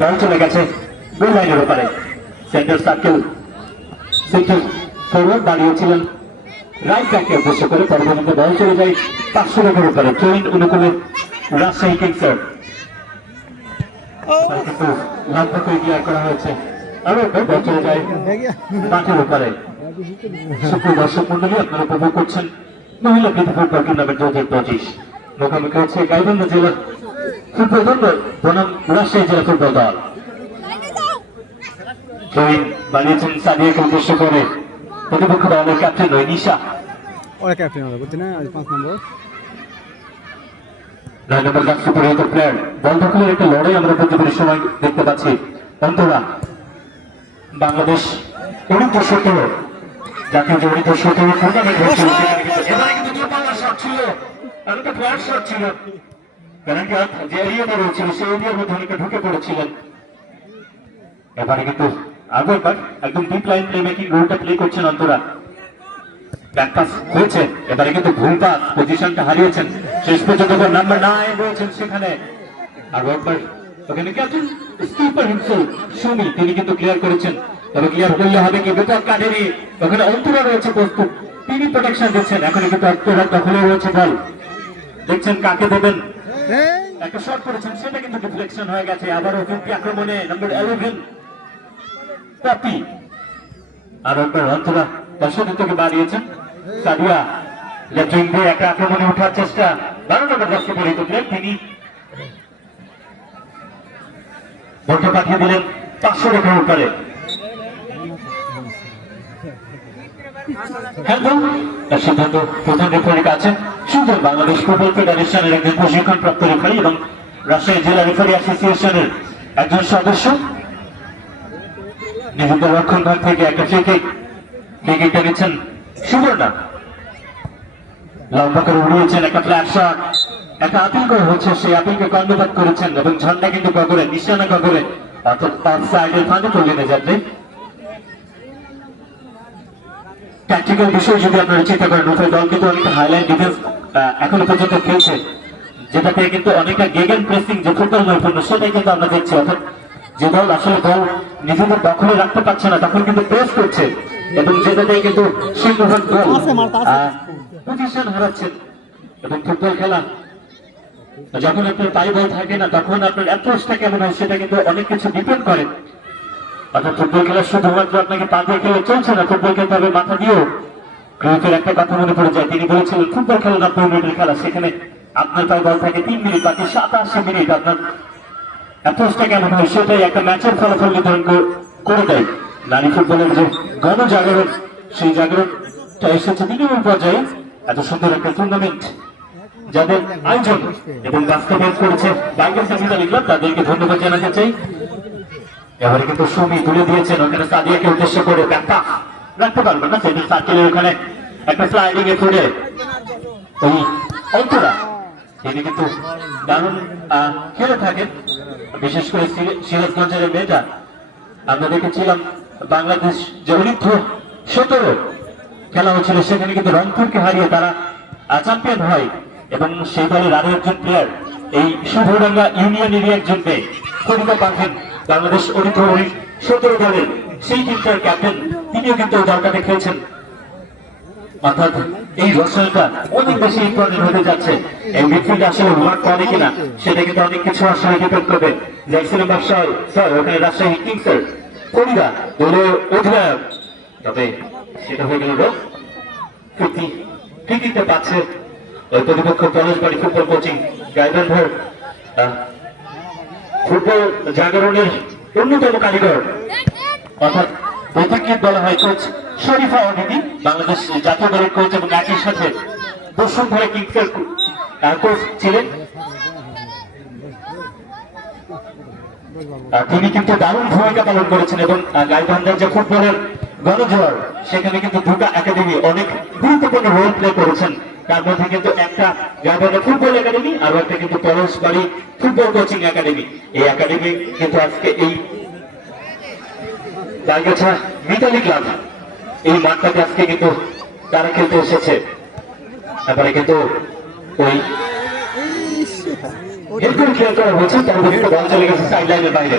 বল চলে গেছে গোল লাইনের ওপারে। সেন্টার সার্কেল সেন্টার ফরওয়ার্ড দাঁড়িয়েছিলেন রাইট ব্যাককে উদ্দেশ্য করে। পরবর্তীতে বল চলে যায় 500 মিটার উপরে ট্রেন অনুকূলে রাজশাহী কিংসের। কিন্তু লম্বা করে ক্লিয়ার করা হয়েছে। আরো বল চলে যায় মাঠের উপরে। সুপ্রিয় দর্শক মন্ডলী, আপনারা উপভোগ করছেন মহিলা প্রীতি ফুটবল টুর্নামেন্ট 2025। মুখোমুখি হচ্ছে গাইবান্ধা জেলার ফুটবল দল বনাম রাজশাহী জেলা ফুটবল দল। ট্রেন বানিয়েছেন সাদিয়াকে উদ্দেশ্য করে। প্রতিপক্ষ দলের ক্যাপ্টেন নিশা, ওরা ক্যাপ্টেন হবে বুঝছি না, 5 নম্বর 9 নম্বর জার্সি পরিহিত প্লেয়ার। বল দখলের একটা লড়াই আমরা প্রতিদিনের সময় দেখতে পাচ্ছি। অন্তরা বাংলাদেশ অনূর্ধ্ব-17 জাতীয় অনূর্ধ্ব-17 টুর্নামেন্ট হয়েছিল, সেখানে কিন্তু এবারে কিন্তু দূরপাল্লার শট ছিল, একটা ফ্ল্যাট শট ছিল। পেনাল্টি যে এরিয়াতে রয়েছিল সেই এরিয়ার মধ্যে অনেকটা ঢুকে পড়েছিলেন। এবারে কিন্তু আগরবার একদম ডিপ লাইন প্লে মেকিং রোলটা প্লে করছেন অন্তরা। ব্যাক পাস হয়েছে, এবারে কিন্তু ভুল পাস, পজিশনটা হারিয়েছেন। শেষ পর্যন্ত নাম্বার 9 রয়েছেন সেখানে। আর একবার ওখানে ক্যাপ্টেন স্কিপার হিমসেলফ সুমি, তিনি কিন্তু ক্লিয়ার করেছেন। তবে ক্লিয়ার করলে হবে কি বিপদ কাটেনি। ওখানে অন্তরা রয়েছে প্রস্তুত, তিনি প্রোটেকশন দিচ্ছেন। এখন কিন্তু অন্তরা দখলে রয়েছে বল, দেখছেন কাকে দেবেন। একটা শট করেছেন, সেটা কিন্তু ডিফ্লেকশন হয়ে গেছে। আবারও কিন্তু আক্রমণে নাম্বার 11 পপি। আর একবার অন্তরা দর্শকের থেকে বাড়িয়েছেন। সাদিয়া লেফট উইং দিয়ে একটা আক্রমণে ওঠার চেষ্টা। 12 নম্বর জার্সি পরিহিত প্লেয়ার, তিনি বলটা পাঠিয়ে দিলেন 500 রেখার উপরে। সিদ্ধান্ত প্রধান রেফারির কাছে। সুন্দর বাংলাদেশ ফুটবল ফেডারেশনের একজন প্রশিক্ষণপ্রাপ্ত রেফারি এবং রাজশাহী জেলা রেফারি অ্যাসোসিয়েশনের একজন সদস্য। নিজেদের রক্ষণ ভাগ থেকে একটা ফ্রি-কিকটা নিচ্ছেন সুবর্ণা। লম্বা করে উড়িয়েছেন একটা ফ্ল্যাট শট, একটা আপিল করা হচ্ছে, সেই আপিলকে কর্ণপাত করেছেন এবং ঝন্ডা কিন্তু গগরে, নিশানা গগরে, অর্থাৎ অফ সাইডের ফাঁদে তুলে যাচ্ছে। ট্যাকটিক্যাল বিষয় যদি আপনারা চিন্তা করেন, উভয় দল কিন্তু অনেকটা হাইলাইন ডিফেন্স এখনো পর্যন্ত খেলছে, যেটাতে কিন্তু অনেকটা গেগেন প্রেসিং যে ফুটবল নৈপুণ্য সেটাই কিন্তু আমরা দেখছি। অর্থাৎ যে দল আসলে বল নিজেদের দখলে রাখতে পারছে না তখন কিন্তু প্রেস করছে, এবং যেটাতে কিন্তু সিংহভাগ দল পজিশন হারাচ্ছেন। এবং ফুটবল খেলা যখন আপনার পায়ে বল থাকে না তখন আপনার অ্যাপ্রোচটা কেমন হয় সেটা কিন্তু অনেক কিছু ডিপেন্ড করে। অর্থাৎ ফুটবল খেলা শুধুমাত্র আপনাকে পা দিয়ে খেলে চলছে না, ফুটবল খেলতে হবে মাথা দিয়েও। ক্রিকেটের একটা কথা মনে পড়ে যায়, তিনি বলেছিলেন ফুটবল খেলা 90 মিনিটের খেলা, সেখানে আপনার পায়ে বল থাকে 3 মিনিট, বাকি 87 মিনিট আপনার অ্যাপ্রোচটা কেমন হয় সেটাই একটা ম্যাচের ফলাফল নির্ধারণ করে দেয়। নারী ফুটবলের যে গণজাগরণ, সেই জাগরণটা এসেছে তৃণমূল পর্যায়ে। এত সুন্দর একটা টুর্নামেন্ট যাদের আয়োজন এবং বাস্তবায়ন করেছে বাইকের সামিদালি ক্লাব, তাদেরকে ধন্যবাদ জানাতে চাই। এবারে কিন্তু সুমি তুলে দিয়েছেন, ওখানে সাদিয়াকে উদ্দেশ্য করে ব্যাপা রাখতে পারবেন না, সেটা সার্কেলের ওখানে একটা স্লাইডিং এ করে ওই অন্তরা, তিনি কিন্তু দারুণ খেলে থাকেন। বিশেষ করে সিরাজগঞ্জের মেয়েটা আমরা দেখেছিলাম বাংলাদেশ যে অনূর্ধ্ব-17 খেলা হচ্ছিল, সেখানে কিন্তু রংপুরকে হারিয়ে তারা চ্যাম্পিয়ন হয়। এবং সেই দলের আরো একজন প্লেয়ার এই শুভডাঙ্গা ইউনিয়নেরই একজন মেয়ে কবিতা পাখেন, বাংলাদেশ অনূর্ধ্ব-17 দলের সেই টিমটার ক্যাপ্টেন, তিনিও কিন্তু দলটাতে খেলছেন। অর্থাৎ এই রসায়নটা অনেক বেশি ইম্পর্টেন্ট হতে যাচ্ছে। এই মিডফিল্ড আসলে ওয়ার্ক করে কিনা সেটা কিন্তু অনেক কিছু আসলে ডিপেন্ড করবে। জার্সি নাম্বার 6 ওখানে রাজশাহী কিংসের কবিতা দলের অধিনায়ক, তবে সেটা হয়ে গেল ফ্রি-কিকটা পাচ্ছে ওই প্রতিপক্ষ পলাশবাড়ি ফুটবল কোচিং গাইবান্ধার ফুটবল জাগরণের অন্যতম কারিগর, অর্থাৎ প্রতিজ্ঞিত বলা হয় কোচ শরীফা অদিতি, বাংলাদেশ জাতীয় দলের কোচ এবং একই সাথে বসুন্ধরা কিংসের কোচ ছিলেন। তিনি কিন্তু দারুণ ভূমিকা পালন করেছেন এবং গাইবান্ধার যে ফুটবলের গণজোয়ার, সেখানে কিন্তু দুটো একাডেমি অনেক গুরুত্বপূর্ণ রোল প্লে করেছেন। তার মধ্যে কিন্তু একটা গাইবান্ধা ফুটবল একাডেমি, আর একটা কিন্তু পলাশবাড়ি ফুটবল কোচিং একাডেমি। এই একাডেমি কিন্তু আজকে এই গাইগাছা মিতালি ক্লাব এই মাঠটাতে আজকে কিন্তু তারা খেলতে এসেছে। তারপরে কিন্তু ওই এরকম খেয়াল করা হচ্ছে, পরবর্তীতে বল চলে গেছে সাইড লাইনের বাইরে।